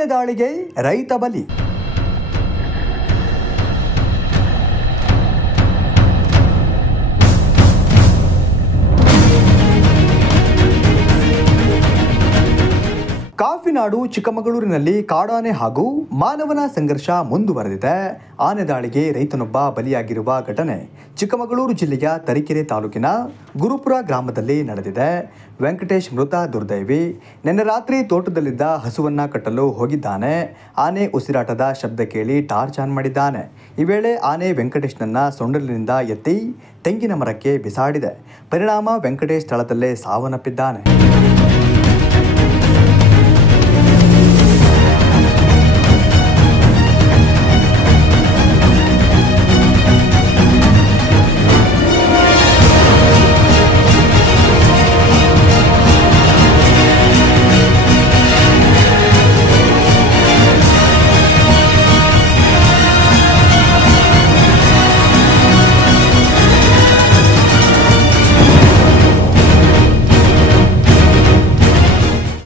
ಆನೆ ದಾಳಿಗೆ ರೈತ ಬಲಿ. ಕಾಫಿನಾಡು ಚಿಕ್ಕಮಗಳೂರಿನಲ್ಲಿ ಕಾಡಾನೆ ಹಾಗೂ ಮಾನವನ ಸಂಘರ್ಷ ಮುಂದುವರೆದಿದೆ. ಆನೆ ದಾಳಿಗೆ ರೈತನೊಬ್ಬ ಬಲಿಯಾಗಿರುವ ಘಟನೆ ಚಿಕ್ಕಮಗಳೂರು ಜಿಲ್ಲೆಯ ತರೀಕೆರೆ ತಾಲೂಕಿನ ಗುರುಪುರ ಗ್ರಾಮದಲ್ಲಿ ನಡೆದಿದೆ. ವೆಂಕಟೇಶ್ ಮೃತ ದುರ್ದೈವಿ. ನಿನ್ನೆ ರಾತ್ರಿ ತೋಟದಲ್ಲಿದ್ದ ಹಸುವನ್ನ ಕಟ್ಟಲು ಹೋಗಿದ್ದಾನೆ. ಆನೆ ಉಸಿರಾಟದ ಶಬ್ದ ಕೇಳಿ ಟಾರ್ಚ್ ಆನ್ ಮಾಡಿದ್ದಾನೆ. ಈ ವೇಳೆ ಆನೆ ವೆಂಕಟೇಶ್ನನ್ನ ಸೊಂಡಲಿನಿಂದ ಎತ್ತಿ ತೆಂಗಿನ ಮರಕ್ಕೆ ಬಿಸಾಡಿದೆ. ಪರಿಣಾಮ ವೆಂಕಟೇಶ್ ಸ್ಥಳದಲ್ಲೇ ಸಾವನ್ನಪ್ಪಿದ್ದಾನೆ.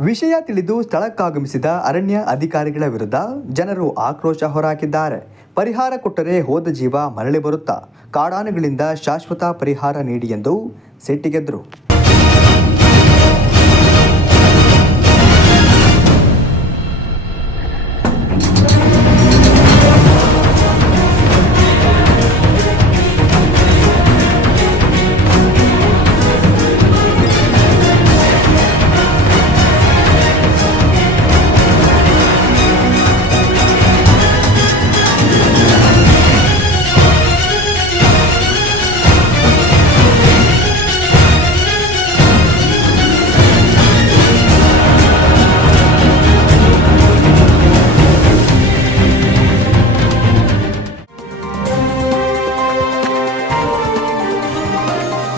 ವಿಷಯ ತಿಳಿದು ಸ್ಥಳಕ್ಕಾಗಮಿಸಿದ ಅರಣ್ಯ ಅಧಿಕಾರಿಗಳ ವಿರುದ್ಧ ಜನರು ಆಕ್ರೋಶ ಹೊರಹಾಕಿದ್ದಾರೆ. ಪರಿಹಾರ ಕೊಟ್ಟರೆ ಹೋದ ಜೀವ ಮರಳಿ ಬರುತ್ತಾ, ಕಾಡಾನೆಗಳಿಂದ ಶಾಶ್ವತ ಪರಿಹಾರ ನೀಡಿ ಎಂದು ಸಿಟ್ಟಿಗೆದ್ರು.